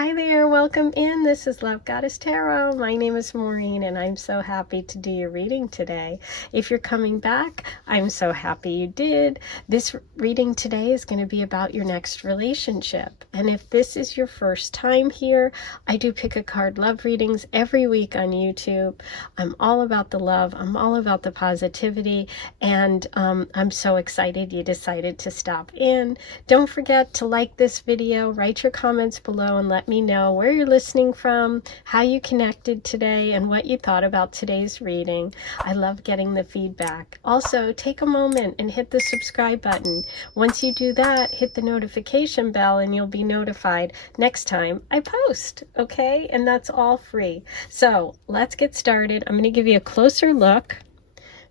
Hi there, welcome in. This is Love Goddess Tarot. My name is Maureen and I'm so happy to do your reading today. If you're coming back, I'm so happy you did. This reading today is going to be about your next relationship. And if this is your first time here, I do pick a card love readings every week on YouTube. I'm all about the love. I'm all about the positivity. And I'm so excited you decided to stop in. Don't forget to like this video, write your comments below, and let me know where you're listening from, how you connected today, and what you thought about today's reading. I love getting the feedback. Also, take a moment and hit the subscribe button. Once you do that, hit the notification bell and you'll be notified next time I post, okay? And that's all free. So let's get started. I'm going to give you a closer look.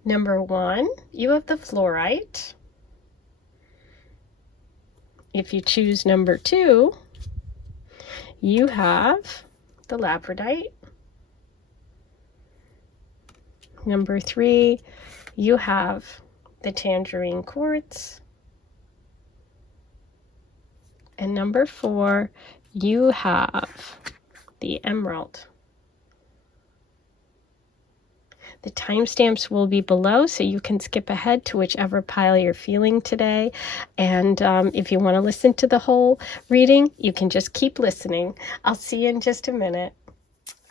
Number one, you have the fluorite. If you choose number two, you have the labradorite. Number three, you have the tangerine quartz. And number four, you have the emerald. The timestamps will be below, so you can skip ahead to whichever pile you're feeling today. And if you want to listen to the whole reading, you can just keep listening. I'll see you in just a minute.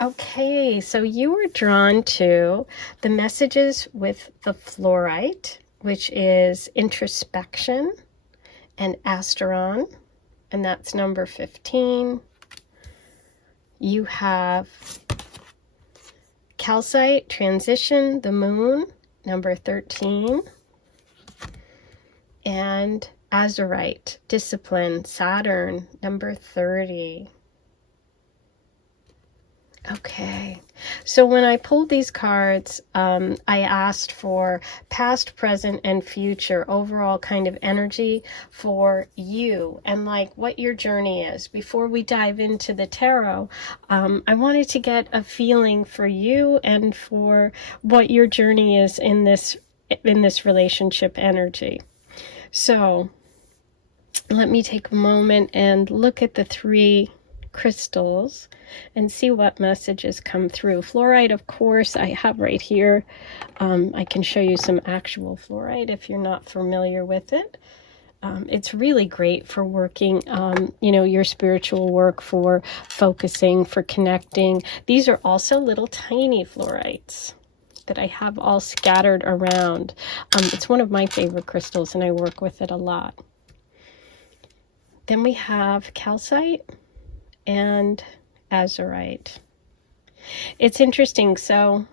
Okay, so you were drawn to the messages with the fluorite, which is introspection and asteron, and that's number 15. You have calcite, transition, the moon, number 13. And azurite, discipline, Saturn, number 30. Okay, so when I pulled these cards, I asked for past, present, and future overall kind of energy for you and like what your journey is. Before we dive into the tarot, I wanted to get a feeling for you and for what your journey is in this relationship energy. So let me take a moment and look at the three crystals and see what messages come through. Fluorite, of course, I have right here. I can show you some actual fluorite if you're not familiar with it. It's really great for working, your spiritual work, for focusing, for connecting. These are also little tiny fluorites that I have all scattered around. It's one of my favorite crystals and I work with it a lot. Then we have calcite and azurite. It's interesting. So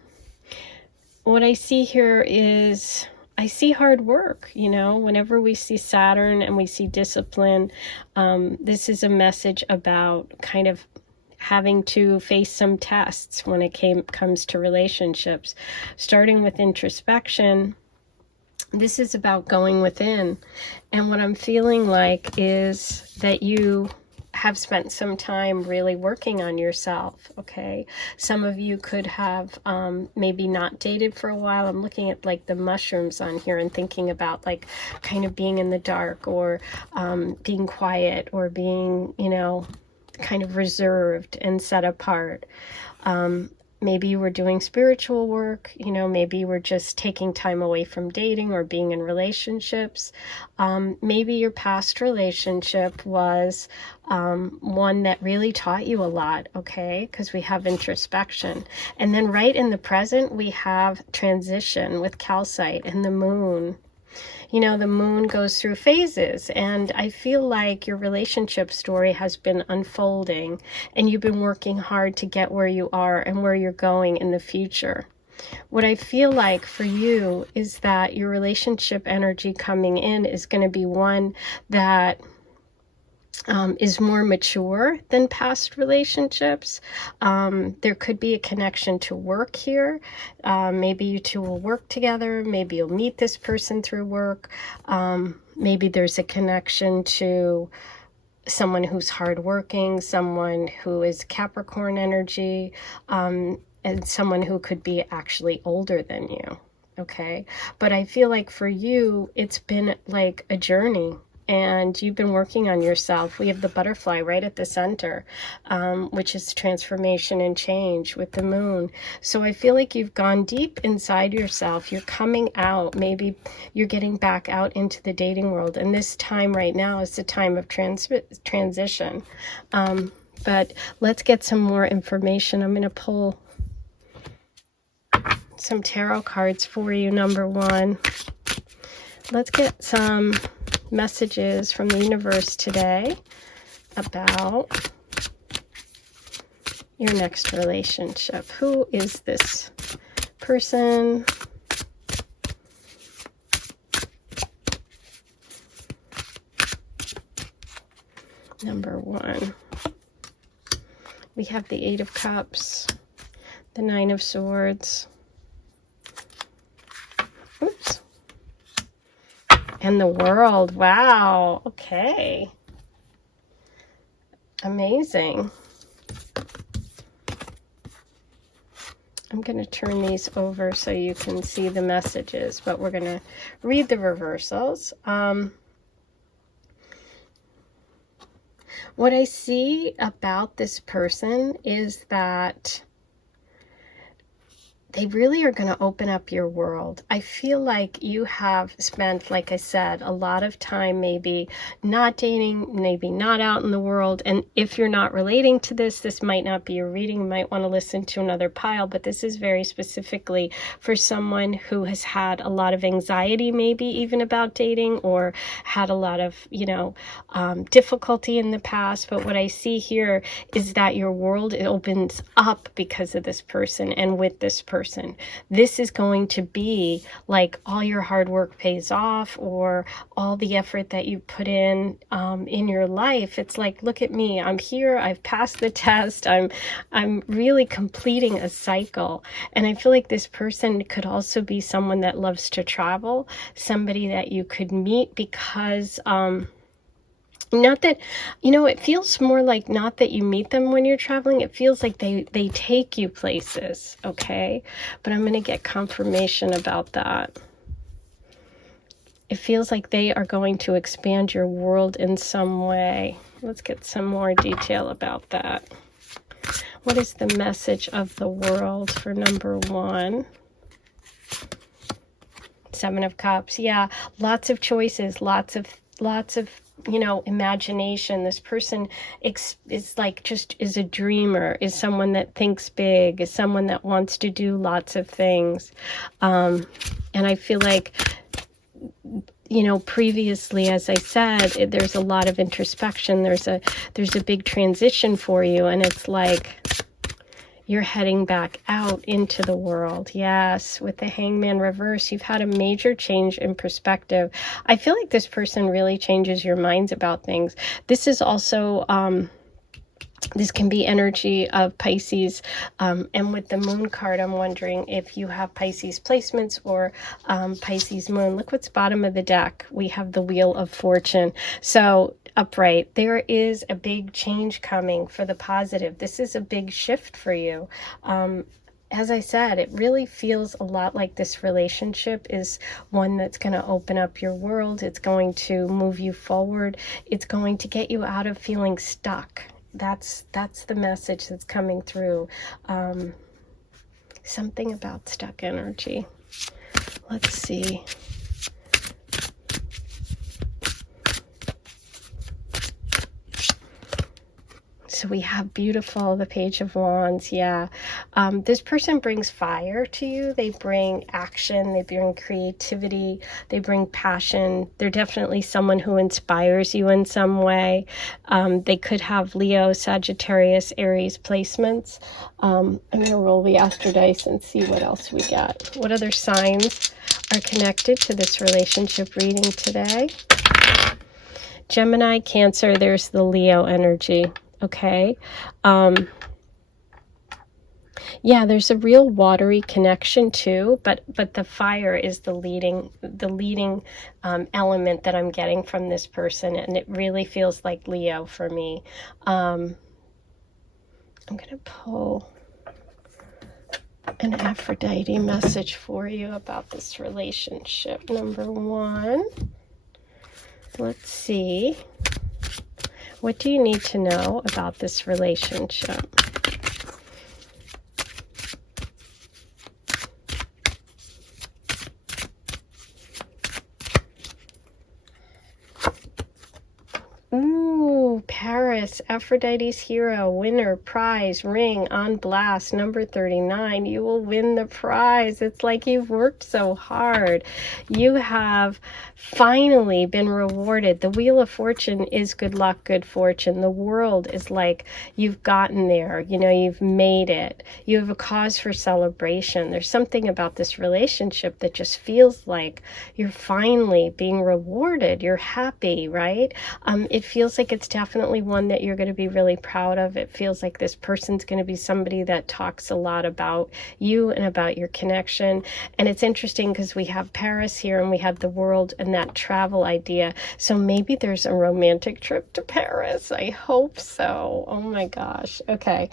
what I see here is I see hard work. Whenever we see Saturn and we see discipline, this is a message about kind of having to face some tests when it comes to relationships. Starting with introspection, this is about going within. And what I'm feeling like is that you have spent some time really working on yourself, okay? Some of you could have maybe not dated for a while. I'm looking at like the mushrooms on here and thinking about like kind of being in the dark or being quiet or being, kind of reserved and set apart. Maybe you were doing spiritual work, maybe you were just taking time away from dating or being in relationships. Maybe your past relationship was one that really taught you a lot, okay? Because we have introspection. And then right in the present, we have transition with calcite and the moon. The moon goes through phases, and I feel like your relationship story has been unfolding and you've been working hard to get where you are and where you're going in the future. What I feel like for you is that your relationship energy coming in is going to be one that is more mature than past relationships. There could be a connection to work here. Maybe you two will work together. Maybe you'll meet this person through work. Maybe there's a connection to someone who's hardworking, someone who is Capricorn energy, and someone who could be actually older than you. Okay. But I feel like for you, it's been like a journey. and you've been working on yourself. We have the butterfly right at the center, which is transformation and change with the moon. So I feel like you've gone deep inside yourself. You're coming out. Maybe you're getting back out into the dating world. And this time right now is the time of transition. But let's get some more information. I'm going to pull some tarot cards for you, number one. Let's get some messages from the universe today about your next relationship. Who is this person? Number one. We have the Eight of Cups, the Nine of Swords. Oops. And the World. Wow. Okay. Amazing. I'm going to turn these over so you can see the messages, but we're going to read the reversals. What I see about this person is that they really are going to open up your world. I feel like you have spent, like I said, a lot of time maybe not dating, maybe not out in the world. And if you're not relating to this, this might not be your reading. You might want to listen to another pile, but this is very specifically for someone who has had a lot of anxiety, maybe even about dating, or had a lot of, difficulty in the past. But what I see here is that your world opens up because of this person and with this person. This is going to be like all your hard work pays off, or all the effort that you put in your life. It's like, look at me, I'm here, I've passed the test, I'm really completing a cycle. And I feel like this person could also be someone that loves to travel, somebody that you could meet because not that, it feels more like not that you meet them when you're traveling. It feels like they take you places, okay? But I'm going to get confirmation about that. It feels like they are going to expand your world in some way. Let's get some more detail about that. What is the message of the world for number one? Seven of Cups. Yeah, lots of choices, lots of imagination. This person is like, just is a dreamer, is someone that thinks big, is someone that wants to do lots of things. And I feel like, previously, as I said, there's a lot of introspection. There's a big transition for you, and it's like you're heading back out into the world. Yes, with the Hangman reverse, you've had a major change in perspective. I feel like this person really changes your minds about things. This is also, this can be energy of Pisces. And with the moon card, I'm wondering if you have Pisces placements or Pisces moon. Look what's bottom of the deck. We have the Wheel of Fortune. So upright, there is a big change coming for the positive. This is a big shift for you. As I said, it really feels a lot like this relationship is one that's going to open up your world. It's going to move you forward. It's going to get you out of feeling stuck. That's the message that's coming through. Something about stuck energy. Let's see. So we have beautiful, the Page of Wands. Yeah. This person brings fire to you. They bring action. They bring creativity. They bring passion. They're definitely someone who inspires you in some way. They could have Leo, Sagittarius, Aries placements. I'm going to roll the Astro Dice and see what else we get. What other signs are connected to this relationship reading today? Gemini, Cancer, there's the Leo energy. Okay. Yeah, there's a real watery connection too, but the fire is the leading element that I'm getting from this person, and it really feels like Leo for me. I'm gonna pull an Aphrodite message for you about this relationship. Number one. Let's see. What do you need to know about this relationship? Ooh, Paris, Aphrodite's hero, winner, prize, ring, on blast, number 39. You will win the prize. It's like you've worked so hard. You have finally been rewarded. The Wheel of Fortune is good luck, good fortune. The world is like you've gotten there. You know, you've made it. You have a cause for celebration. There's something about this relationship that just feels like you're finally being rewarded. You're happy, right? It feels like it's definitely one that you're going to be really proud of. It feels like this person's going to be somebody that talks a lot about you and about your connection. And it's interesting because we have Paris here and we have the world and that travel idea. So maybe there's a romantic trip to Paris. I hope so. Oh my gosh. Okay.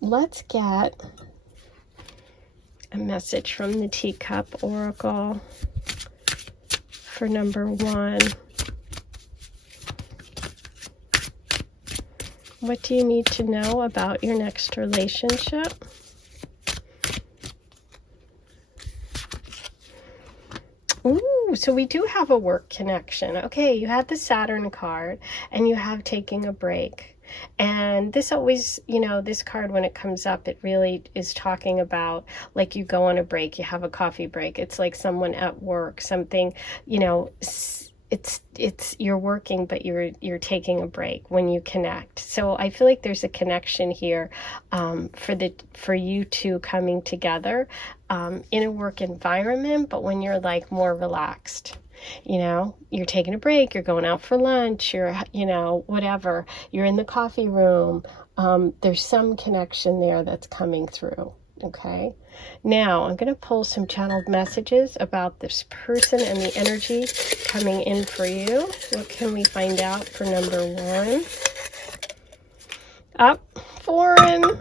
Let's get a message from the Teacup Oracle for number 1. What do you need to know about your next relationship? Ooh, so we do have a work connection. Okay, you had the Saturn card and you have taking a break. And this always, you know, this card, when it comes up, it really is talking about like you go on a break, you have a coffee break. It's like someone at work, something, you know, it's you're working, but you're taking a break when you connect. So I feel like there's a connection here for you two coming together in a work environment, but when you're like more relaxed. You know, you're taking a break, you're going out for lunch, you're, you know, whatever, you're in the coffee room. There's some connection there that's coming through. Okay, now I'm going to pull some channeled messages about this person and the energy coming in for you. What can we find out for number 1? Up, foreign.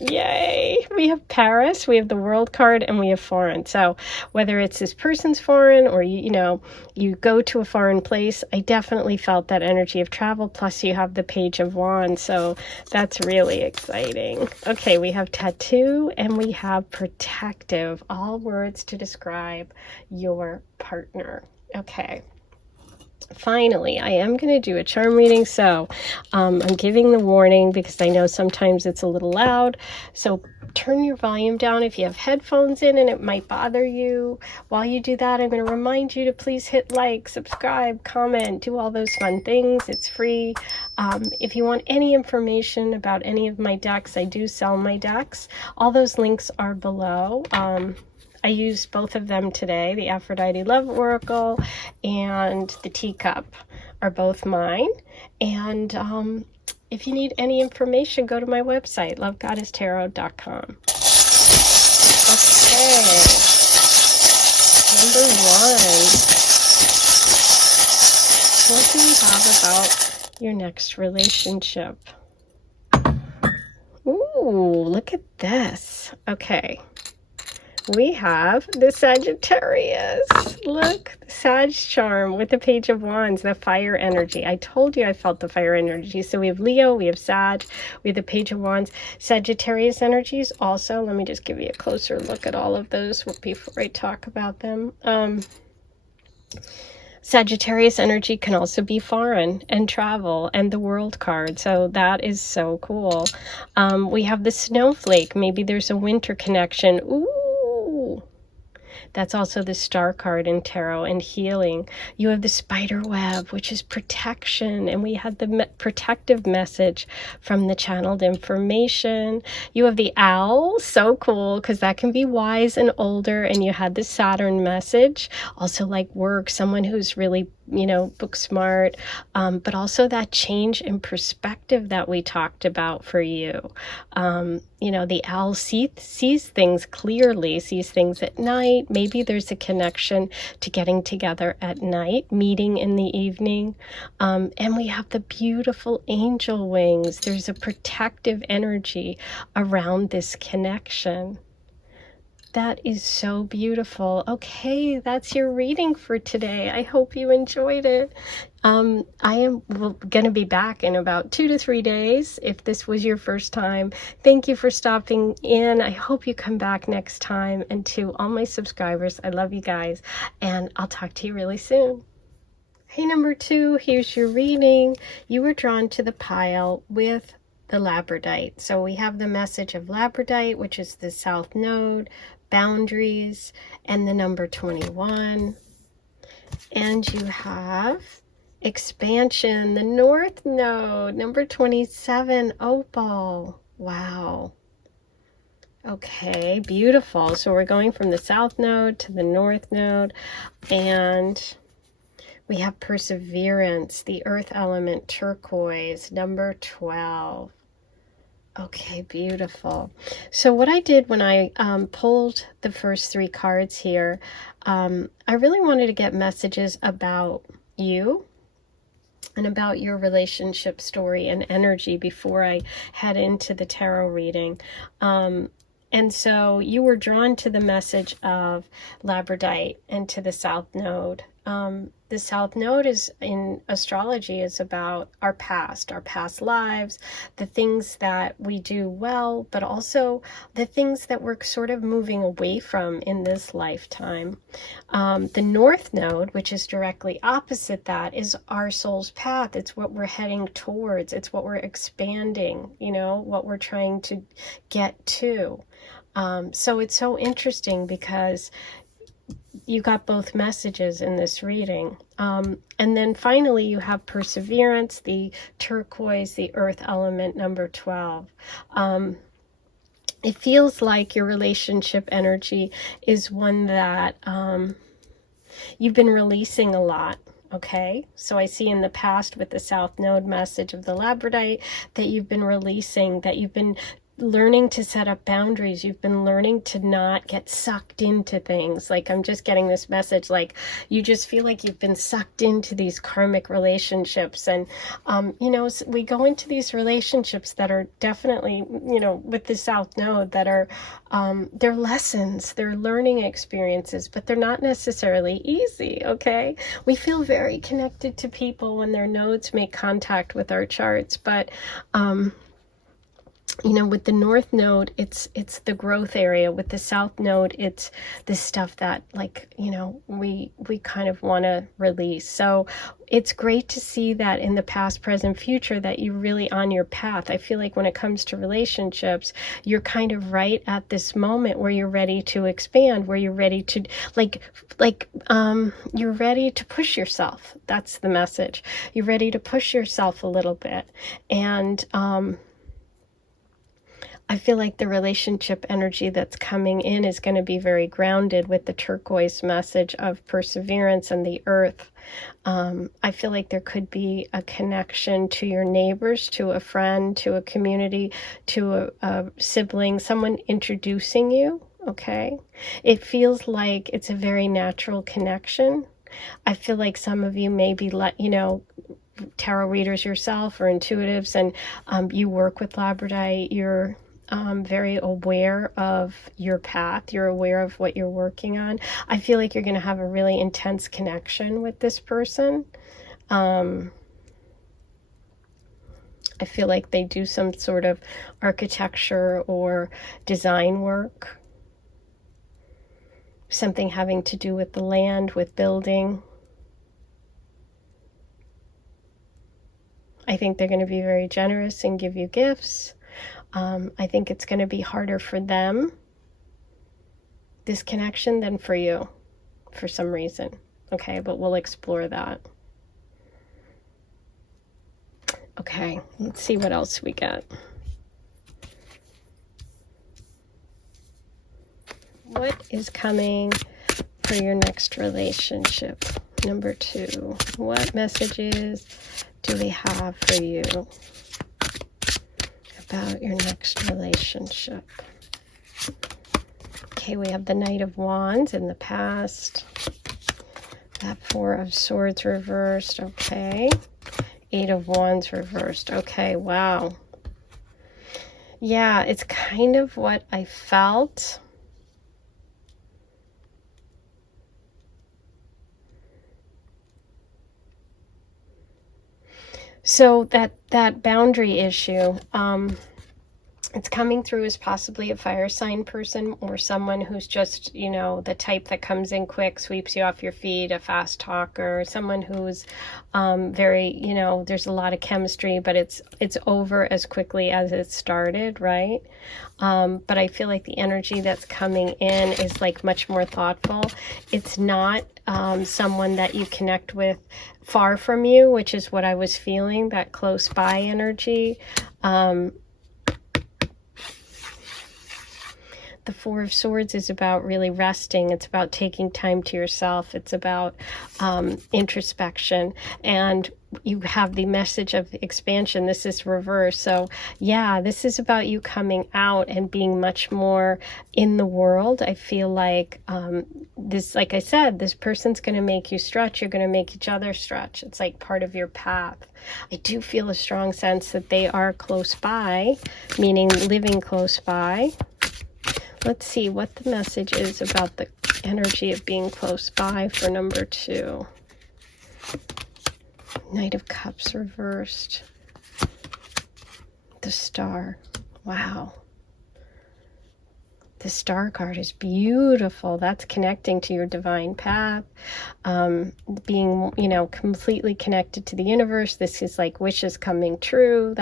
Yay! We have Paris, we have the World card, and we have foreign. So whether it's this person's foreign or you know, you go to a foreign place, I definitely felt that energy of travel. Plus you have the Page of Wands, so that's really exciting. Okay, we have tattoo and we have protective. All words to describe your partner. Okay. Finally, I am going to do a charm reading, so I'm giving the warning because I know sometimes it's a little loud, so turn your volume down if you have headphones in and it might bother you. While you do that, I'm going to remind you to please hit like, subscribe, comment, do all those fun things. It's free. If you want any information about any of my decks, I do sell my decks. All those links are below. I used both of them today. The Aphrodite Love Oracle and the Teacup are both mine. And if you need any information, go to my website, lovegoddesstarot.com. Okay. Number 1. What do you have about your next relationship? Ooh, look at this. Okay. We have the Sagittarius. Look, the Sag charm with the Page of Wands, the fire energy. I told you I felt the fire energy. So we have Leo, we have Sag, we have the Page of Wands. Sagittarius energies also. Let me just give you a closer look at all of those before I talk about them. Sagittarius energy can also be foreign and travel and the World card. So that is so cool. We have the Snowflake. Maybe there's a winter connection. Ooh. That's also the Star card in tarot and healing. You have the spider web, which is protection. And we had the protective message from the channeled information. You have the owl, so cool, because that can be wise and older. And you had the Saturn message, also like work, someone who's really, you know, book smart, but also that change in perspective that we talked about for you. You know, the owl sees things clearly, sees things at night. Maybe there's a connection to getting together at night, meeting in the evening. And we have the beautiful angel wings. There's a protective energy around this connection. That is so beautiful. Okay, that's your reading for today. I hope you enjoyed it. I am going to be back in about 2 to 3 days if this was your first time. Thank you for stopping in. I hope you come back next time. And to all my subscribers, I love you guys. And I'll talk to you really soon. Hey, number 2, here's your reading. You were drawn to the pile with the labradorite. So we have the message of labradorite, which is the south node, boundaries, and the number 21. And you have expansion, the north node, number 27, opal. Wow. Okay, beautiful. So we're going from the south node to the north node, and we have perseverance, the earth element, turquoise, number 12. Okay, beautiful. So what I did when I pulled the first 3 cards here, I really wanted to get messages about you and about your relationship story and energy before I head into the tarot reading. And so you were drawn to the message of labradorite and to the south node. The south node is in astrology is about our past lives, the things that we do well, but also the things that we're sort of moving away from in this lifetime. The north node, which is directly opposite that, is our soul's path. It's what we're heading towards. It's what we're expanding, you know, what we're trying to get to. So it's so interesting because you got both messages in this reading. And then finally you have perseverance, the turquoise, the earth element, number 12. It feels like your relationship energy is one that you've been releasing a lot. Okay, so I see in the past with the south node message of the labradorite that you've been releasing, that you've been learning to set up boundaries. You've been learning to not get sucked into things. Like, I'm just getting this message, like you just feel like you've been sucked into these karmic relationships. And, you know, we go into these relationships that are definitely, you know, with the south node that are, they're lessons, they're learning experiences, but they're not necessarily easy. Okay. We feel very connected to people when their nodes make contact with our charts, but, you know, with the north node, it's the growth area. With the south node, it's the stuff that, like, you know, we kind of want to release. So it's great to see that in the past, present, future, that you're really on your path. I feel like when it comes to relationships, you're kind of right at this moment where you're ready to expand, where you're ready to you're ready to push yourself. That's the message. You're ready to push yourself a little bit. And, I feel like the relationship energy that's coming in is going to be very grounded with the turquoise message of perseverance and the earth. I feel like there could be a connection to your neighbors, to a friend, to a community, to a sibling, someone introducing you. Okay. It feels like it's a very natural connection. I feel like some of you may be, you know, tarot readers yourself or intuitives, and you work with labradorite. You're very aware of your path. You're aware of what you're working on. I feel like you're going to have a really intense connection with this person. I feel like they do some sort of architecture or design work. Something having to do with the land, with building. I think they're going to be very generous and give you gifts. I think it's going to be harder for them, this connection, than for you, for some reason. Okay, but we'll explore that. Okay, let's see what else we got. What is coming for your next relationship? Number 2. What messages do we have for you about your next relationship? Okay, we have the Knight of Wands in the past. That 4 of Swords reversed. Okay. 8 of Wands reversed. Okay, wow. Yeah, it's kind of what I felt. So that boundary issue, it's coming through as possibly a fire sign person, or someone who's just, you know, the type that comes in quick, sweeps you off your feet, a fast talker, someone who's very, you know, there's a lot of chemistry, but it's over as quickly as it started, right? But I feel like the energy that's coming in is like much more thoughtful. It's not someone that you connect with far from you, which is what I was feeling, that close by energy. The Four of Swords is about really resting. It's about taking time to yourself. It's about introspection. And you have the message of expansion. This is reverse. So yeah, this is about you coming out and being much more in the world. I feel like this, like I said, this person's going to make you stretch. You're going to make each other stretch. It's like part of your path. I do feel a strong sense that they are close by, meaning living close by. Let's see what the message is about the energy of being close by for number 2. Knight of Cups reversed. The Star. Wow. The Star card is beautiful. That's connecting to your divine path. Being, you know, completely connected to the universe. This is like wishes coming true.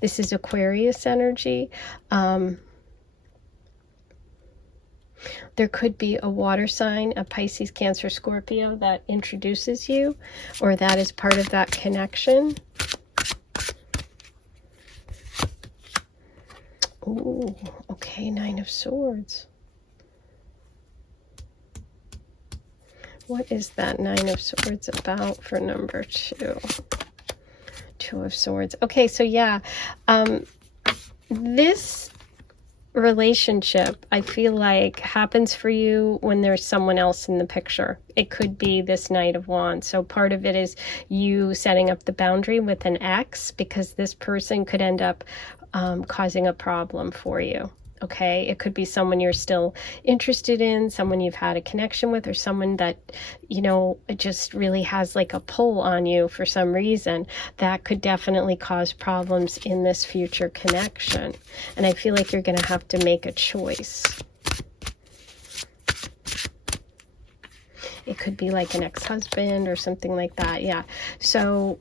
This is Aquarius energy. There could be a water sign, a Pisces, Cancer, Scorpio that introduces you, or that is part of that connection. Ooh, okay, 9 of Swords. What is that 9 of Swords about for number 2? 2 of Swords. Okay, so yeah, this relationship, I feel like, happens for you when there's someone else in the picture. It could be this Knight of Wands. So part of it is you setting up the boundary with an ex, because this person could end up causing a problem for you. Okay, it could be someone you're still interested in, someone you've had a connection with, or someone that, you know, just really has like a pull on you for some reason. That could definitely cause problems in this future connection. And I feel like you're going to have to make a choice. It could be like an ex-husband or something like that. Yeah. So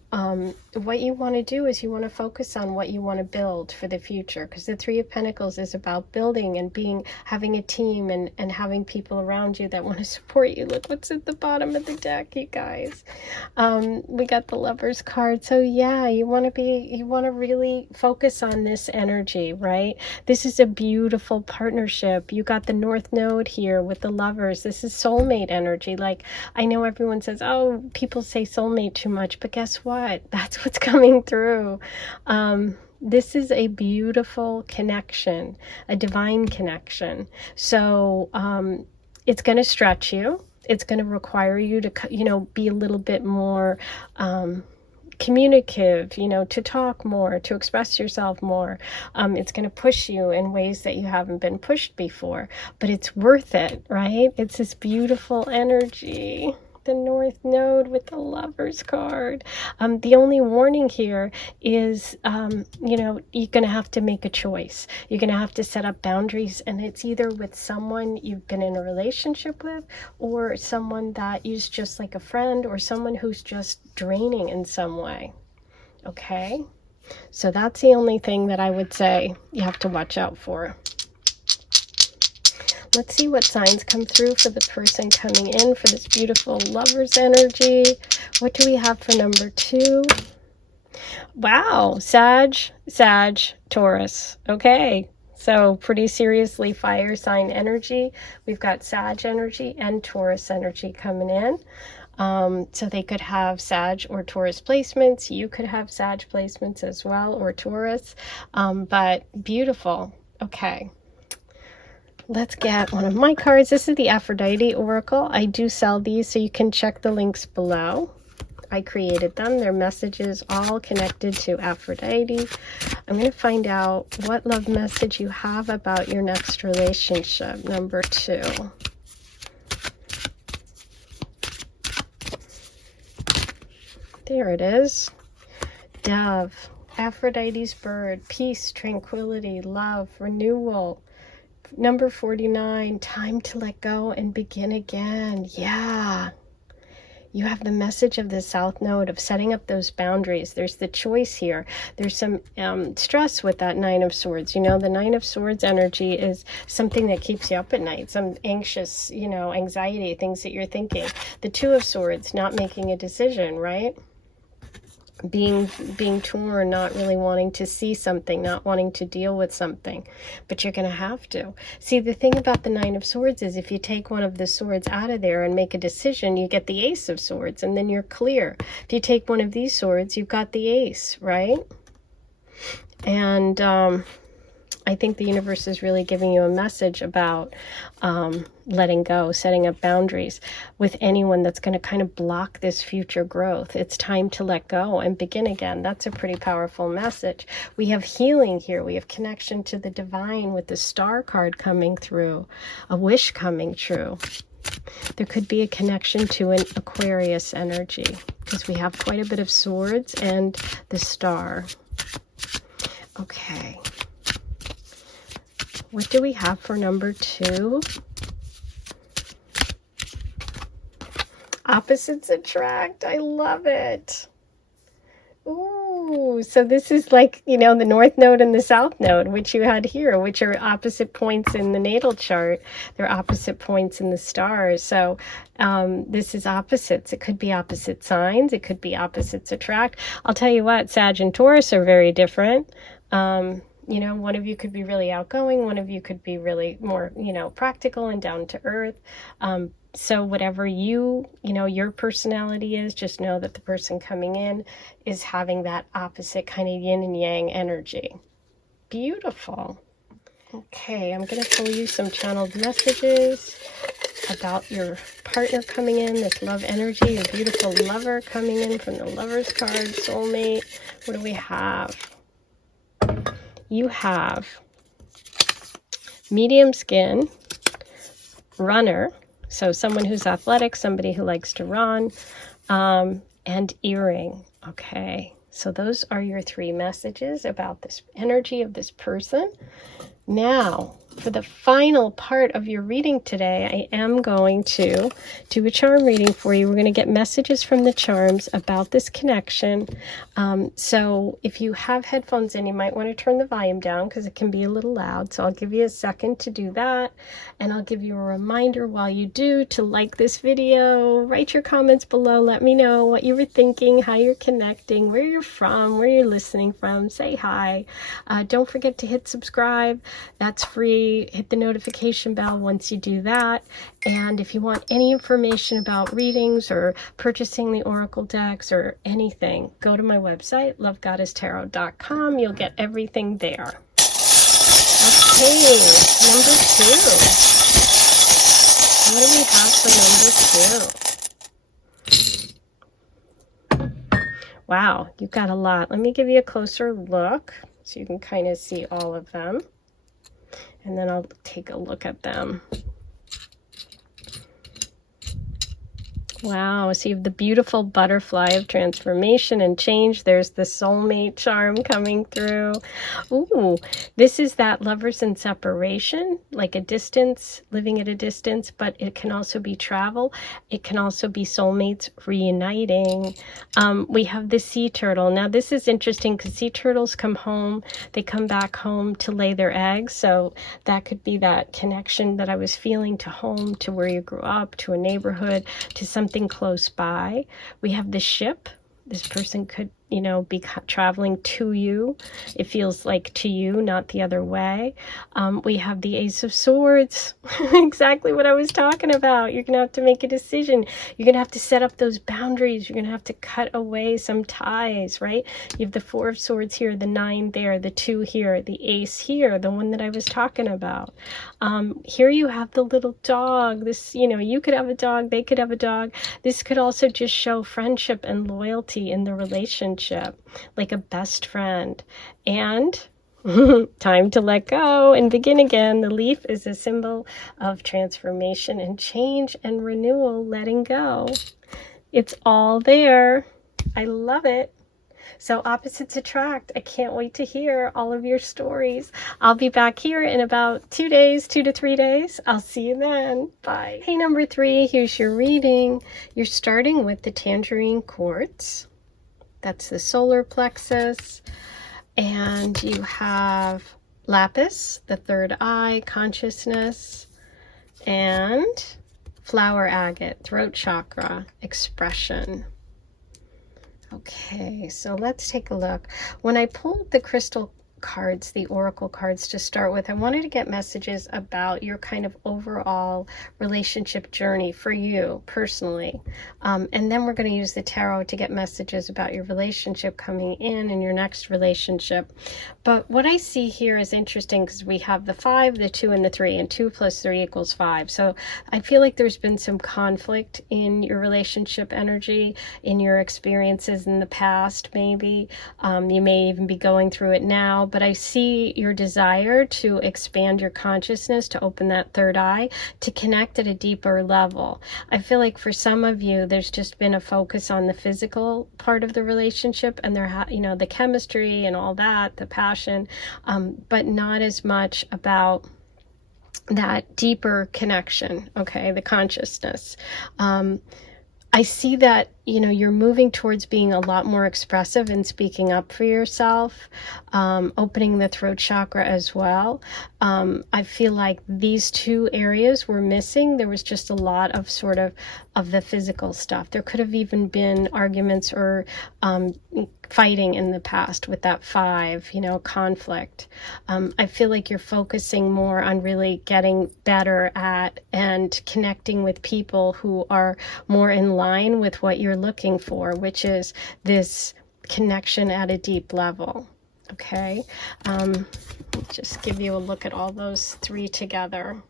what you want to do is you want to focus on what you want to build for the future, because the 3 of Pentacles is about building and having a team and having people around you that want to support you. Look what's at the bottom of the deck, you guys. We got the Lovers card. So yeah, you want to really focus on this energy, right? This is a beautiful partnership. You got the North Node here with the Lovers. This is soulmate energy. Like, I know everyone says, oh, people say soulmate too much, but guess what? That's what's coming through. This is a beautiful connection, a divine connection. So it's going to stretch you. It's going to require you to, you know, be a little bit more communicative, you know, to talk more, to express yourself more. It's going to push you in ways that you haven't been pushed before, but it's worth it, right? It's this beautiful energy. The North Node with the Lovers card. The only warning here is, you know, you're going to have to make a choice. You're going to have to set up boundaries, and it's either with someone you've been in a relationship with, or someone that is just like a friend, or someone who's just draining in some way. Okay? So that's the only thing that I would say you have to watch out for. Let's see what signs come through for the person coming in for this beautiful Lovers energy. What do we have for number 2? Wow, Sag, Taurus. Okay, so pretty seriously fire sign energy. We've got Sag energy and Taurus energy coming in. So they could have Sag or Taurus placements. You could have Sag placements as well, or Taurus. But beautiful. Okay. Let's get one of my cards. This is the Aphrodite Oracle. I do sell these, so you can check the links below. I created them. Their messages all connected to Aphrodite. I'm going to find out what love message you have about your next relationship, number 2. There it is. Dove, Aphrodite's bird, peace, tranquility, love, renewal. Number 49, time to let go and begin again. Yeah. You have the message of the South Node of setting up those boundaries. There's the choice here. There's some stress with that Nine of Swords. You know, the Nine of Swords energy is something that keeps you up at night. Some anxious, you know, anxiety, things that you're thinking. The Two of Swords, not making a decision, right? Being torn, not really wanting to see something, not wanting to deal with something, but you're going to have to. See, the thing about the Nine of Swords is if you take one of the swords out of there and make a decision, you get the Ace of Swords, and then you're clear. If you take one of these swords, you've got the Ace, right? And I think the universe is really giving you a message about letting go, setting up boundaries with anyone that's going to kind of block this future growth. It's time to let go and begin again. That's a pretty powerful message. We have healing here. We have connection to the divine with the Star card coming through, a wish coming true. There could be a connection to an Aquarius energy because we have quite a bit of swords and the Star. Okay. What do we have for number 2? Opposites attract. I love it. Ooh, so this is like, you know, the North Node and the South Node, which you had here, which are opposite points in the natal chart. They're opposite points in the stars. So this is opposites. It could be opposite signs. It could be opposites attract. I'll tell you what, Sag and Taurus are very different. You know, one of you could be really outgoing. One of you could be really more, you know, practical and down to earth. So whatever you know, your personality is, just know that the person coming in is having that opposite kind of yin and yang energy. Beautiful. Okay, I'm going to pull you some channeled messages about your partner coming in, this love energy, your beautiful lover coming in from the Lover's card, soulmate. What do we have? You have medium skin, runner, so someone who's athletic, somebody who likes to run, and earring. Okay, so those are your 3 messages about this energy of this person. Now, for the final part of your reading today, I am going to do a charm reading for you. We're going to get messages from the charms about this connection. So if you have headphones in, you might want to turn the volume down because it can be a little loud. So I'll give you a second to do that. And I'll give you a reminder while you do to like this video, write your comments below, let me know what you were thinking, how you're connecting, where you're from, where you're listening from, say hi. Don't forget to hit subscribe. That's free. Hit the notification bell once you do that. And if you want any information about readings or purchasing the oracle decks or anything, go to my website, lovegoddesstarot.com. You'll get everything there. Okay, number 2. What do we have for number 2? Wow, you've got a lot. Let me give you a closer look so you can kind of see all of them. And then I'll take a look at them. Wow, so you have the beautiful butterfly of transformation and change. There's the soulmate charm coming through. Ooh, this is that lovers in separation, like a distance, living at a distance, but it can also be travel. It can also be soulmates reuniting. We have the sea turtle. Now this is interesting because sea turtles come home. They come back home to lay their eggs. So that could be that connection that I was feeling to home, to where you grew up, to a neighborhood, to something close by. We have the ship. This person could, you know, be traveling to you. It feels like to you, not the other way. We have the Ace of Swords. Exactly what I was talking about. You're going to have to make a decision. You're going to have to set up those boundaries. You're going to have to cut away some ties, right? You have the 4 of Swords here, the 9 there, the 2 here, the Ace here, the one that I was talking about. Here you have the little dog. This, you know, you could have a dog, they could have a dog. This could also just show friendship and loyalty in the relationship, like a best friend. And time to let go and begin again. The leaf is a symbol of transformation and change and renewal, letting go. It's all there. I love it. So opposites attract. I can't wait to hear all of your stories. I'll be back here in about 2 days, 2 to 3 days. I'll see you then. Bye. Hey, number 3, here's your reading. You're starting with the tangerine quartz. That's the solar plexus. And you have lapis, the third eye, consciousness, and flower agate, throat chakra, expression. Okay, so let's take a look. When I pulled the crystal cards, the oracle cards to start with, I wanted to get messages about your kind of overall relationship journey for you personally. And then we're going to use the tarot to get messages about your relationship coming in and your next relationship. But what I see here is interesting because we have the 5, the 2, and the 3, and 2 plus 3 equals 5. So I feel like there's been some conflict in your relationship energy, in your experiences in the past, maybe. You may even be going through it now, but I see your desire to expand your consciousness, to open that third eye, to connect at a deeper level. I feel like for some of you, there's just been a focus on the physical part of the relationship and the chemistry and all that, the passion, but not as much about that deeper connection, okay, the consciousness. I see that, you're moving towards being a lot more expressive and speaking up for yourself, opening the throat chakra as well. I feel like these 2 areas were missing. There was just a lot of sort of the physical stuff. There could have even been arguments or fighting in the past with that 5, conflict. I feel like you're focusing more on really getting better at and connecting with people who are more in line with what you're looking for, which is this connection at a deep level. Okay, just give you a look at all those 3 together.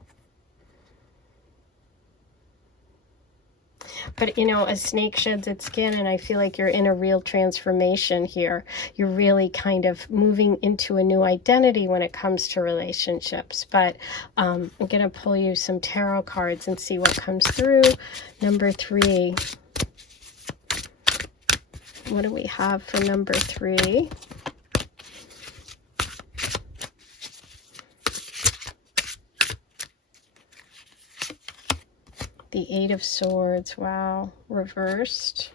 But, a snake sheds its skin, and I feel like you're in a real transformation here. You're really kind of moving into a new identity when it comes to relationships. But I'm going to pull you some tarot cards and see what comes through. Number 3. What do we have for number 3? The 8 of Swords, wow, reversed.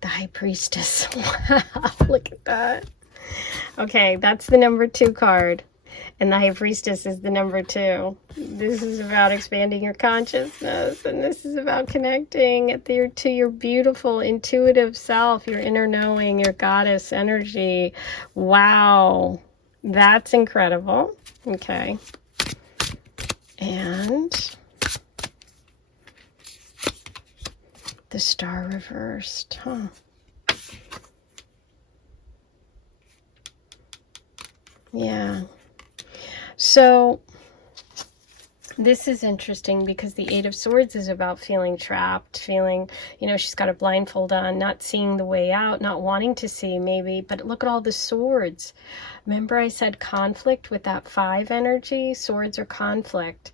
The High Priestess, wow, look at that. Okay, that's the number 2 card, and the High Priestess is the number 2. This is about expanding your consciousness, and this is about connecting to your beautiful, intuitive self, your inner knowing, your goddess energy. Wow, that's incredible. Okay, and the Star reversed, huh? Yeah. So this is interesting because the 8 of Swords is about feeling trapped, feeling, she's got a blindfold on, not seeing the way out, not wanting to see maybe, but look at all the swords. Remember I said conflict with that 5 energy? Swords are conflict.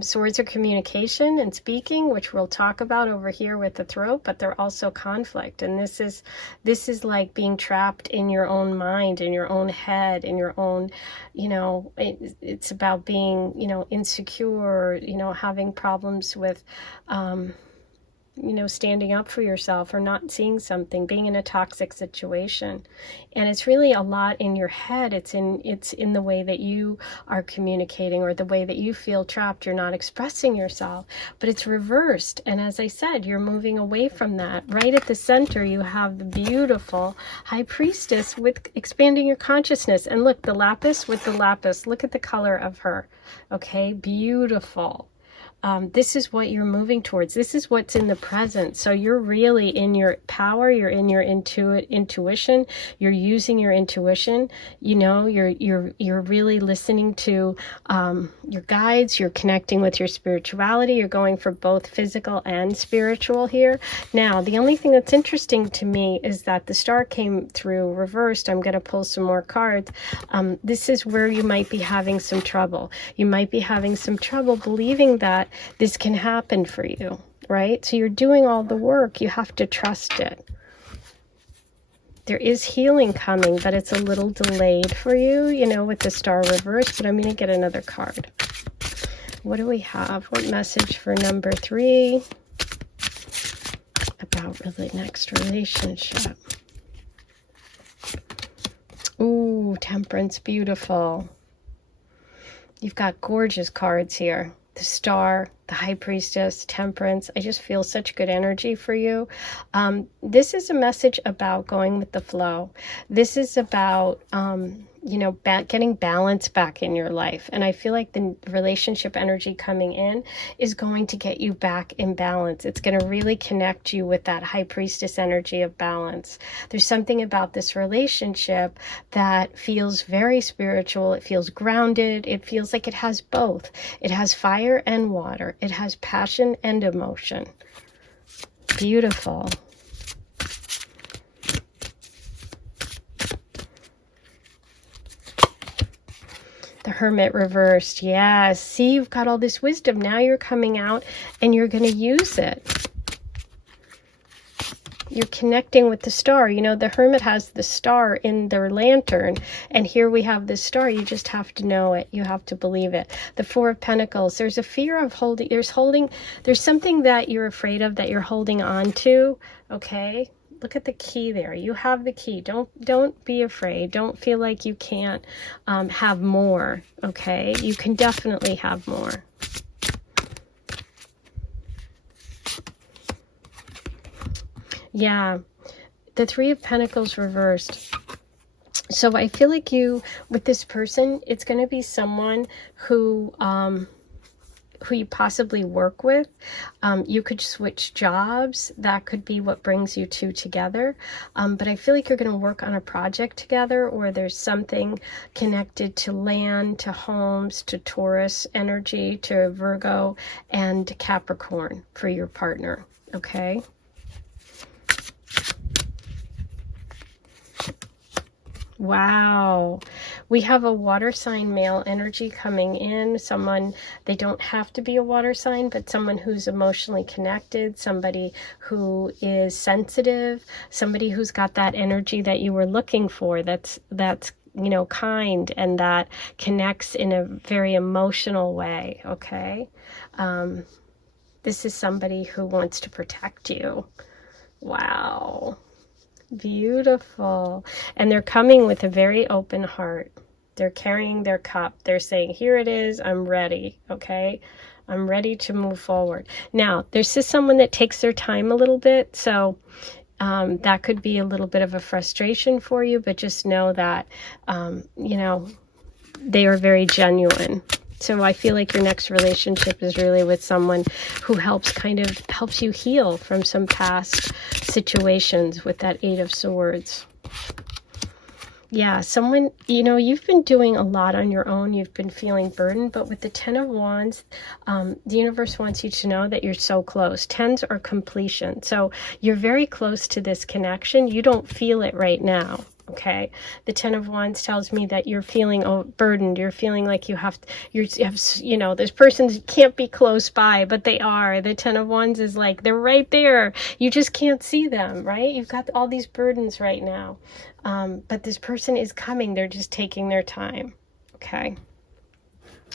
Swords are communication and speaking, which we'll talk about over here with the throat, but they're also conflict. And this is like being trapped in your own mind, in your own head, in your own, it's about being, insecure, having problems with, standing up for yourself or not seeing something, being in a toxic situation. And it's really a lot in your head. It's in the way that you are communicating or the way that you feel trapped. You're not expressing yourself, but it's reversed. And as I said, you're moving away from that. Right at the center, you have the beautiful High Priestess with expanding your consciousness. And look, the lapis with the lapis, look at the color of her. Okay, beautiful. This is what you're moving towards. This is what's in the present. So you're really in your power. You're in your intuition. You're using your intuition. You're really listening to your guides. You're connecting with your spirituality. You're going for both physical and spiritual here. Now, the only thing that's interesting to me is that the Star came through reversed. I'm going to pull some more cards. This is where you might be having some trouble. You might be having some trouble believing that this can happen for you, right? So you're doing all the work. You have to trust it. There is healing coming, but it's a little delayed for you, you know, with the Star reverse. But I'm going to get another card. What do we have? What message for number 3 about the next relationship? Ooh, Temperance, beautiful. You've got gorgeous cards here. The Star, the High Priestess, Temperance. I just feel such good energy for you. This is a message about going with the flow. This is about, you know, getting balance back in your life. And I feel like the relationship energy coming in is going to get you back in balance. It's going to really connect you with that High Priestess energy of balance. There's something about this relationship that feels very spiritual. It feels grounded. It feels like it has both. It has fire and water. It has passion and emotion. Beautiful. The Hermit reversed. Yes. See, you've got all this wisdom. Now you're coming out and you're going to use it. You're connecting with the Star. You know, the Hermit has the Star in their lantern, and here we have the Star. You just have to know it. You have to believe it. The Four of Pentacles. There's a fear of holding. There's something that you're afraid of that you're holding on to. Okay. Look at the key there. You have the key. Don't be afraid. Don't feel like you can't have more. Okay. You can definitely have more. Yeah, the Three of Pentacles reversed. So I feel like with this person, it's going to be someone who you possibly work with. You could switch jobs. That could be what brings you two together. But I feel like you're going to work on a project together, or there's something connected to land, to homes, to Taurus energy, to Virgo, and Capricorn for your partner. Okay. Wow. We have a water sign male energy coming in. Someone, they don't have to be a water sign, but someone who's emotionally connected, somebody who is sensitive, somebody who's got that energy that you were looking for, that's you know, kind, and that connects in a very emotional way. Okay. This is somebody who wants to protect you. Wow. Beautiful. And they're coming with a very open heart. They're carrying their cup. They're saying, here it is. I'm ready. Okay. I'm ready to move forward. Now, this is someone that takes their time a little bit. So that could be a little bit of a frustration for you, but just know that, you know, they are very genuine. So I feel like your next relationship is really with someone who helps you heal from some past situations with that Eight of Swords. Yeah, someone, you know, you've been doing a lot on your own. You've been feeling burdened, but with the Ten of Wands, the universe wants you to know that you're so close. Tens are completion. So you're very close to this connection. You don't feel it right now. Okay, the Ten of Wands tells me that you're feeling burdened. You're feeling like you have, you know, this person can't be close by, but they are. The Ten of Wands is like, they're right there. You just can't see them, right? You've got all these burdens right now. But this person is coming. They're just taking their time. Okay.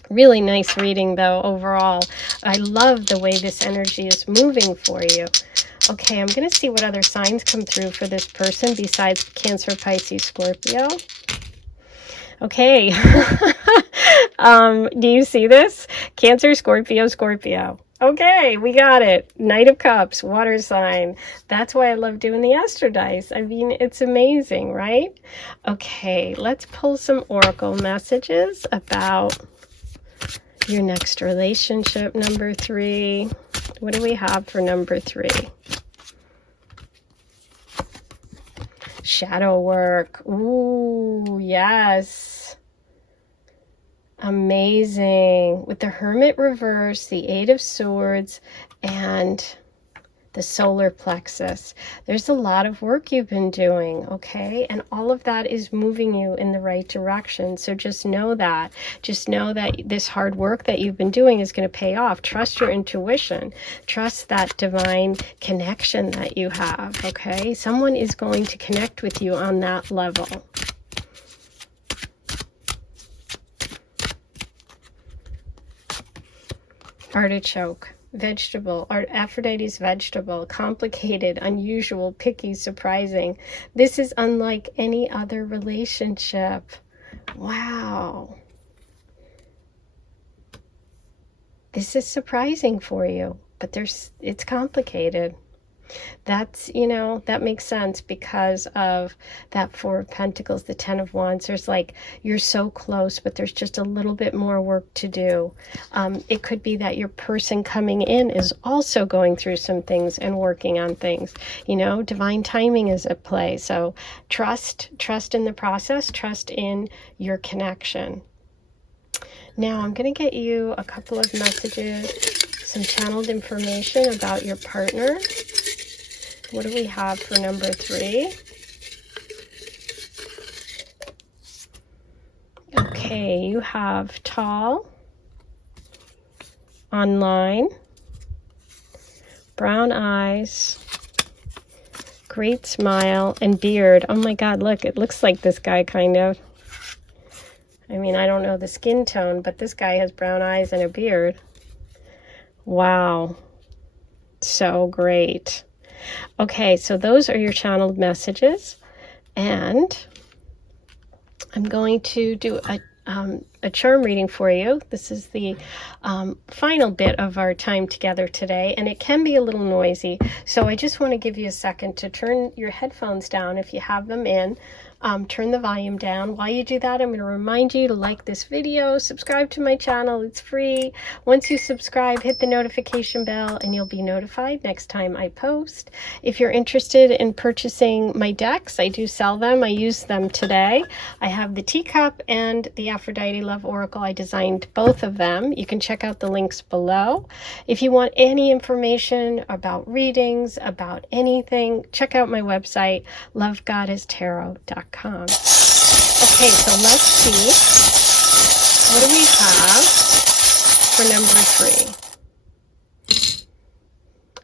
Really nice reading, though, overall. I love the way this energy is moving for you. Okay, I'm going to see what other signs come through for this person besides Cancer, Pisces, Scorpio. Okay. Do you see this? Cancer, Scorpio, Scorpio. Okay, we got it. Knight of Cups, water sign. That's why I love doing the Astro Dice. I mean, it's amazing, right? Okay, let's pull some oracle messages about your next relationship, number 3. What do we have for number 3? Shadow work. Ooh, yes. Amazing. With the Hermit reverse, the Eight of Swords, and the solar plexus. There's a lot of work you've been doing, okay? And all of that is moving you in the right direction. So just know that. Just know that this hard work that you've been doing is going to pay off. Trust your intuition. Trust that divine connection that you have, okay? Someone is going to connect with you on that level. Artichoke. Vegetable, Aphrodite's vegetable, complicated, unusual, picky, surprising. This is unlike any other relationship. Wow. This is surprising for you, but it's complicated. That's, you know, that makes sense because of that Four of Pentacles, the Ten of Wands. There's like, you're so close, but there's just a little bit more work to do. It could be that your person coming in is also going through some things and working on things. You know, divine timing is at play. So trust in the process, trust in your connection. Now I'm going to get you a couple of messages, some channeled information about your partner. What do we have for number 3? Okay, you have tall, online, brown eyes, great smile, and beard. Oh my God, look, it looks like this guy kind of. I mean, I don't know the skin tone, but this guy has brown eyes and a beard. Wow. So great. Okay, so those are your channeled messages, and I'm going to do a charm reading for you. This is the final bit of our time together today, and it can be a little noisy, so I just want to give you a second to turn your headphones down if you have them in. Turn the volume down. While you do that, I'm going to remind you to like this video, subscribe to my channel. It's free. Once you subscribe, hit the notification bell and you'll be notified next time I post. If you're interested in purchasing my decks, I do sell them. I use them today. I have the teacup and the Aphrodite Love Oracle. I designed both of them. You can check out the links below. If you want any information about readings, about anything, check out my website, lovegoddesstarot.com. Okay, so let's see. What do we have for number 3?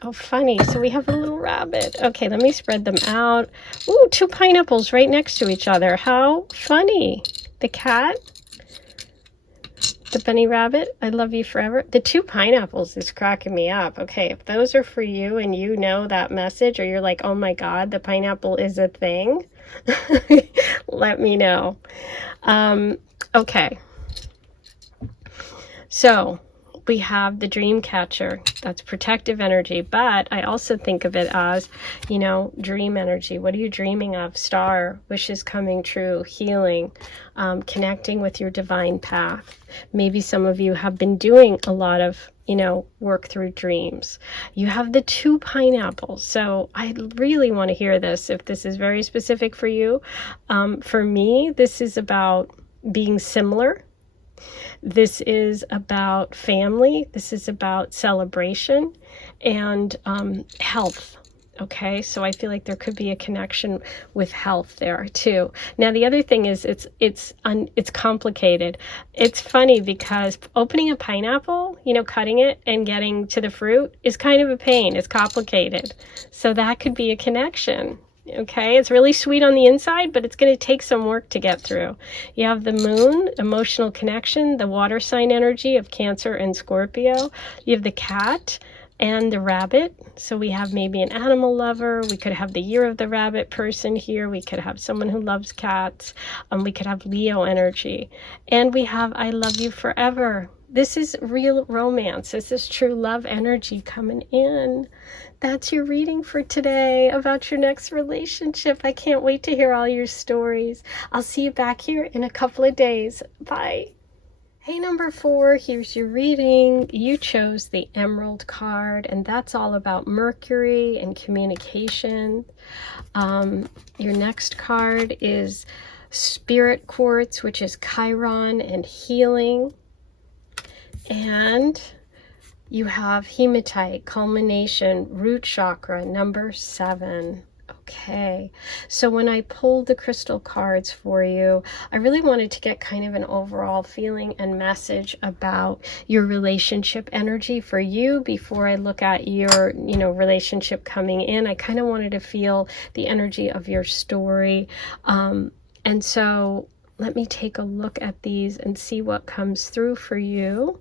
Oh, funny. So we have a little rabbit. Okay, let me spread them out. Ooh, 2 pineapples right next to each other. How funny. The cat, the bunny rabbit, I love you forever. The 2 pineapples is cracking me up. Okay, if those are for you and you know that message, or you're like, oh my God, the pineapple is a thing, let me know. Okay. So we have the dream catcher. That's protective energy, but I also think of it as, you know, dream energy. What are you dreaming of? Star, wishes coming true, healing, connecting with your divine path. Maybe some of you have been doing a lot of, you know, work through dreams. You have the 2 pineapples. So I really want to hear this if this is very specific for you. For me, this is about being similar. This is about family. This is about celebration and health. Okay, so I feel like there could be a connection with health there too. Now the other thing is it's complicated. It's funny because opening a pineapple, you know, cutting it and getting to the fruit is kind of a pain. It's complicated. So that could be a connection. Okay, it's really sweet on the inside, but it's going to take some work to get through. You have the moon, emotional connection, the water sign energy of Cancer and Scorpio. You have the cat and the rabbit. So we have maybe an animal lover. We could have the year of the rabbit person here. We could have someone who loves cats. We could have Leo energy. And we have I love you forever. This is real romance. This is true love energy coming in. That's your reading for today about your next relationship. I can't wait to hear all your stories. I'll see you back here in a couple of days. Bye. Hey, number 4, here's your reading. You chose the Emerald card, and that's all about Mercury and communication. Your next card is Spirit Quartz, which is Chiron and healing. And You have hematite, culmination, root chakra, number 7. Okay, so when I pulled the crystal cards for you, I really wanted to get kind of an overall feeling and message about your relationship energy for you before I look at your, relationship coming in. I kind of wanted to feel the energy of your story. And so let me take a look at these and see what comes through for you.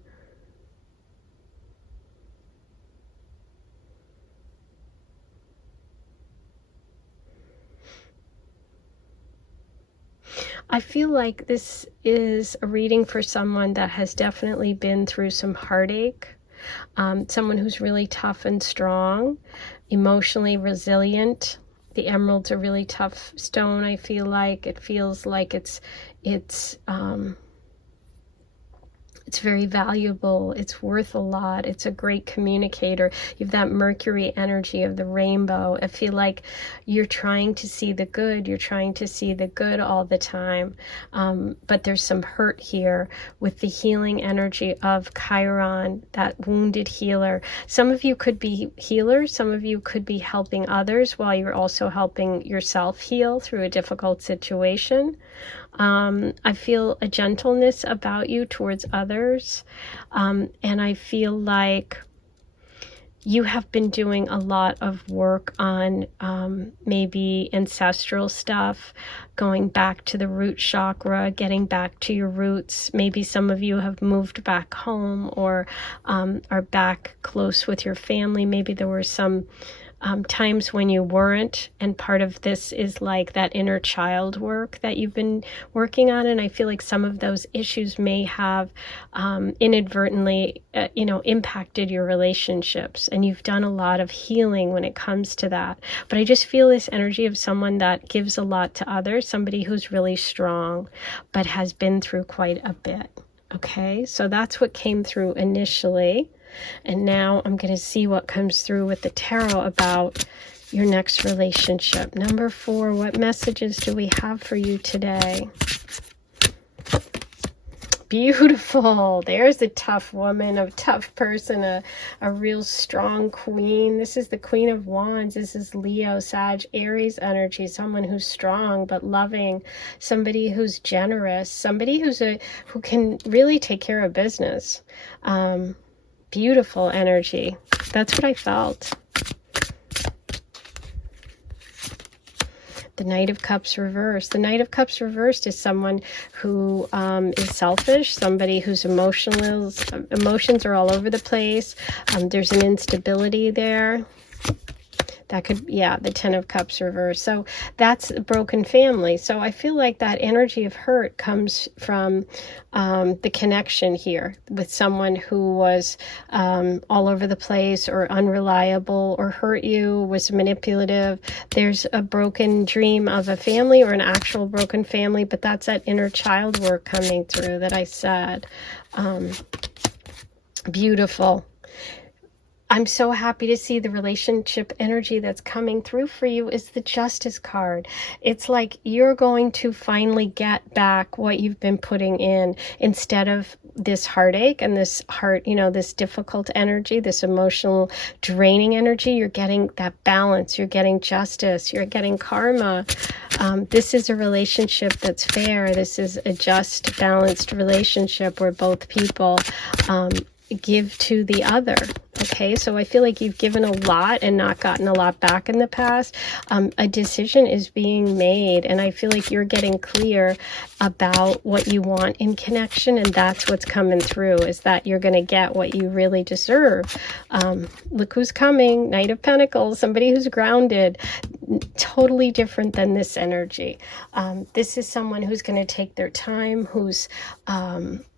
I feel like this is a reading for someone that has definitely been through some heartache, someone who's really tough and strong, emotionally resilient. The emerald's a really tough stone, I feel like. It feels like it's very valuable. It's worth a lot. It's a great communicator. You have that Mercury energy of the rainbow. I feel like you're trying to see the good. You're trying to see the good all the time. But there's some hurt here with the healing energy of Chiron, that wounded healer. Some of you could be healers. Some of you could be helping others while you're also helping yourself heal through a difficult situation. I feel a gentleness about you towards others, and I feel like you have been doing a lot of work on maybe ancestral stuff, going back to the root chakra, getting back to your roots. Maybe some of you have moved back home or are back close with your family. Maybe there were some times when you weren't, and part of this is like that inner child work that you've been working on, and I feel like some of those issues may have inadvertently impacted your relationships, and you've done a lot of healing when it comes to that. But I just feel this energy of someone that gives a lot to others, somebody who's really strong but has been through quite a bit. Okay, so that's what came through initially. And now I'm going to see what comes through with the tarot about your next relationship. Number 4, what messages do we have for you today? Beautiful. There's a tough woman, a tough person, a real strong queen. This is the Queen of Wands. This is Leo, Sag, Aries energy. Someone who's strong but loving. Somebody who's generous. Somebody who can really take care of business. Beautiful energy. That's what I felt. The Knight of Cups reversed. The Knight of Cups reversed is someone who is selfish, somebody whose emotions are all over the place. There's an instability there. That could, yeah, the 10 of Cups reversed. So that's a broken family. So I feel like that energy of hurt comes from the connection here with someone who was all over the place or unreliable or hurt you, was manipulative. There's a broken dream of a family or an actual broken family, but that's that inner child work coming through that I said. Beautiful. I'm so happy to see the relationship energy that's coming through for you is the Justice card. It's like you're going to finally get back what you've been putting in instead of this heartache and this this difficult energy, this emotional draining energy. You're getting that balance. You're getting justice. You're getting karma. This is a relationship that's fair. This is a just, balanced relationship where both people give to the other. Okay, so I feel like you've given a lot and not gotten a lot back in the past. A decision is being made, and I feel like you're getting clear about what you want in connection, and that's what's coming through, is that you're going to get what you really deserve. Look who's coming, Knight of Pentacles, somebody who's grounded, totally different than this energy. This is someone who's going to take their time, who's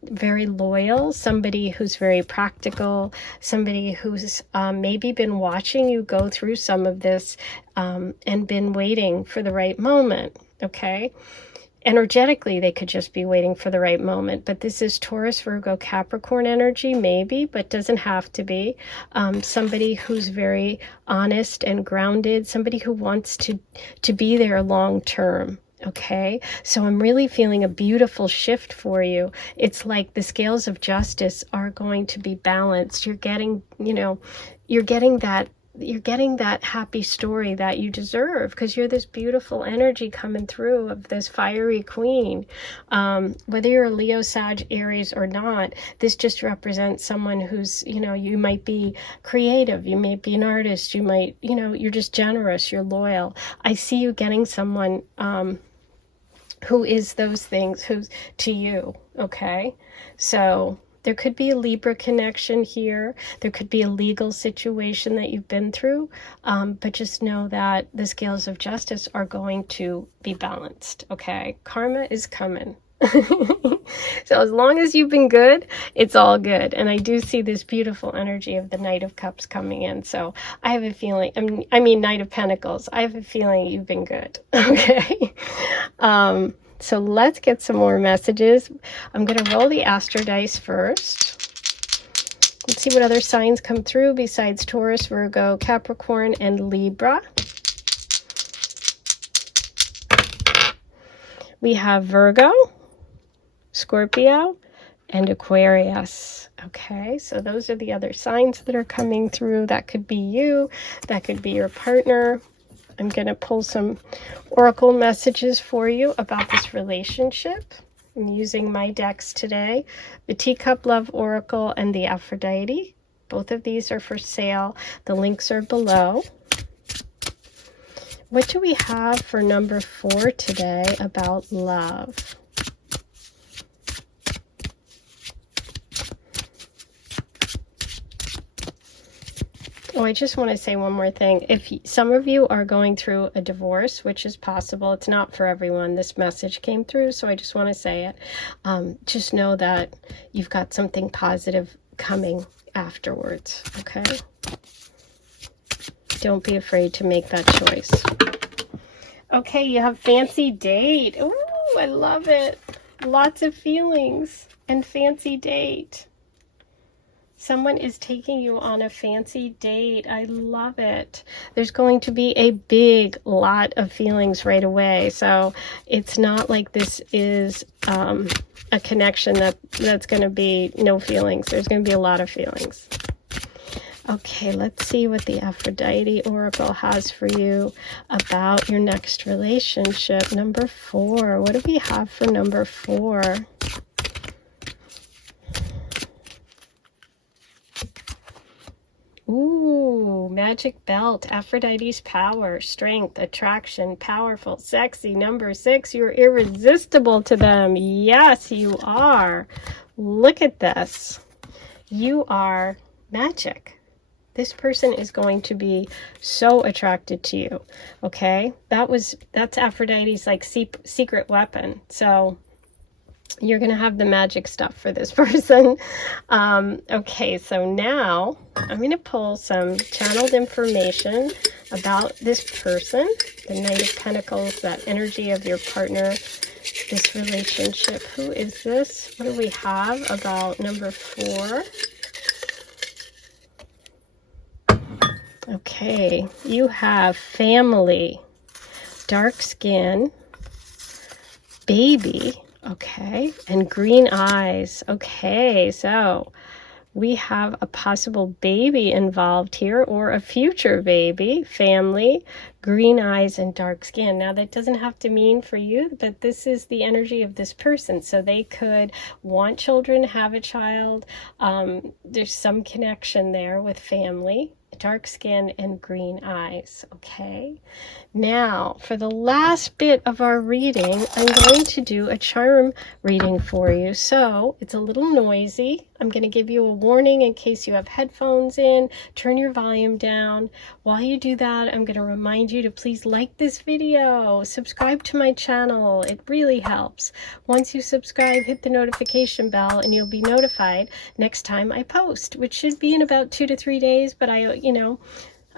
very loyal, somebody who's very practical, somebody who's maybe been watching you go through some of this and been waiting for the right moment, okay? Energetically, they could just be waiting for the right moment, but this is Taurus, Virgo, Capricorn energy, maybe, but doesn't have to be. Somebody who's very honest and grounded, somebody who wants to be there long term. Okay, so I'm really feeling a beautiful shift for you. It's like the scales of justice are going to be balanced. You're getting, you know, you're getting that happy story that you deserve, because you're this beautiful energy coming through of this fiery queen. Whether you're a Leo, Sag, Aries or not, this just represents someone who's, you know, you might be creative, you may be an artist, you might, you know, you're just generous, you're loyal. I see you getting someone who is those things, who's to you. Okay, so there could be a Libra connection here. There could be a legal situation that you've been through, but just know that the scales of justice are going to be balanced. Okay, karma is coming. So as long as you've been good, it's all good. And I do see this beautiful energy of the Knight of Cups coming in. So I have a feeling, I mean Knight of Pentacles, I have a feeling you've been good. Okay. So let's get some more messages. I'm going to roll the Astro dice first. Let's see what other signs come through besides Taurus, Virgo, Capricorn, and Libra. We have Virgo, Scorpio, and Aquarius. Okay, so those are the other signs that are coming through. That could be you, that could be your partner. I'm going to pull some oracle messages for you about this relationship. I'm using my decks today, the Teacup Love Oracle and the Aphrodite. Both of these are for sale. The links are below. What do we have for number 4 today about love? Oh, I just want to say one more thing. If some of you are going through a divorce, which is possible, it's not for everyone. This message came through, so I just want to say it. Just know that you've got something positive coming afterwards, okay? Don't be afraid to make that choice. Okay, you have fancy date. Ooh, I love it. Lots of feelings and fancy date. Someone is taking you on a fancy date. I love it. There's going to be a big lot of feelings right away. So it's not like this is a connection that's going to be no feelings. There's going to be a lot of feelings. Okay, let's see what the Aphrodite Oracle has for you about your next relationship. Number 4. What do we have for number 4? Ooh, magic belt, Aphrodite's power, strength, attraction, powerful, sexy. Number 6, you're irresistible to them. Yes, you are. Look at this. You are magic. This person is going to be so attracted to you. Okay, that's Aphrodite's like secret weapon. So you're going to have the magic stuff for this person. Okay, so now I'm going to pull some channeled information about this person, the Knight of Pentacles, that energy of your partner, this relationship. Who is this? What do we have about number 4? Okay, you have family, dark skin, baby, okay, and green eyes. Okay, so we have a possible baby involved here, or a future baby, family, green eyes, and dark skin. Now, that doesn't have to mean for you, but this is the energy of this person. So they could want children, have a child. There's some connection there with family, dark skin, and green eyes. Okay, now for the last bit of our reading, I'm going to do a charm reading for you. So it's a little noisy. I'm going to give you a warning in case you have headphones in. Turn your volume down. While you do that, I'm going to remind you to please like this video, subscribe to my channel. It really helps. Once you subscribe, hit the notification bell and you'll be notified next time I post, which should be in about 2 to 3 days, but I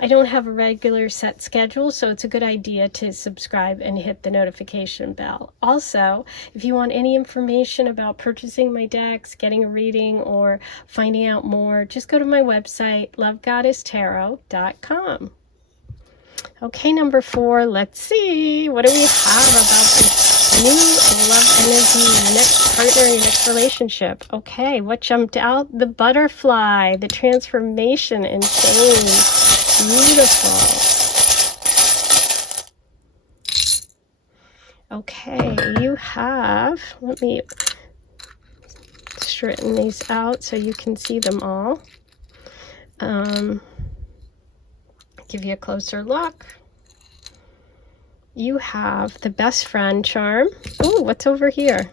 don't have a regular set schedule, so it's a good idea to subscribe and hit the notification bell. Also, if you want any information about purchasing my decks, getting a reading, or finding out more, just go to my website, lovegoddesstarot.com. Okay, number 4, let's see. What do we have about this new love energy, your next partner, your next relationship? Okay, what jumped out? The butterfly, the transformation and change. Beautiful. Okay, you have, let me straighten these out so you can see them all. Give you a closer look. You have the best friend charm. Oh, what's over here?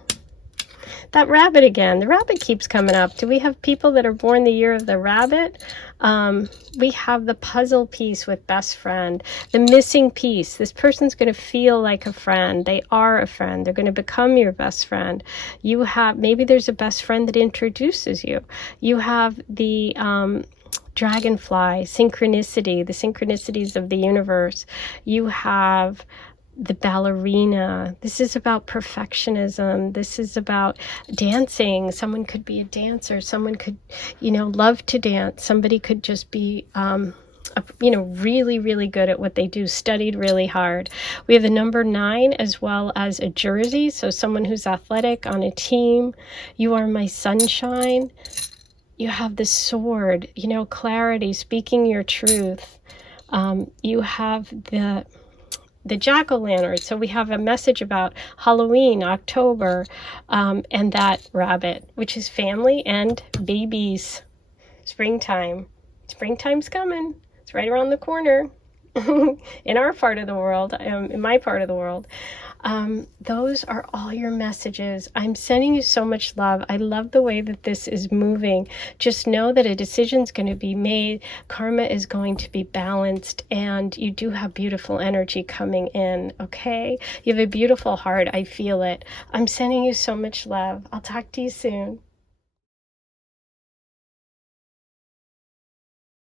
That rabbit again. The rabbit keeps coming up. Do we have people that are born the year of the rabbit? We have the puzzle piece with best friend. The missing piece. This person's going to feel like a friend. They are a friend. They're going to become your best friend. You have, maybe there's a best friend that introduces you. You have the dragonfly, synchronicity, the synchronicities of the universe. You have the ballerina. This is about perfectionism. This is about dancing. Someone could be a dancer. Someone could, love to dance. Somebody could just be, really, really good at what they do, studied really hard. We have the number 9 as well as a jersey. So someone who's athletic on a team. You are my sunshine. You have the sword, clarity, speaking your truth. You have the jack-o'-lantern. So we have a message about Halloween, October, and that rabbit, which is family and babies. Springtime. Springtime's coming. It's right around the corner. In our part of the world, in my part of the world. Those are all your messages. I'm sending you so much love. I love the way that this is moving. Just know that a decision's going to be made. Karma is going to be balanced, and you do have beautiful energy coming in, okay? You have a beautiful heart. I feel it. I'm sending you so much love. I'll talk to you soon.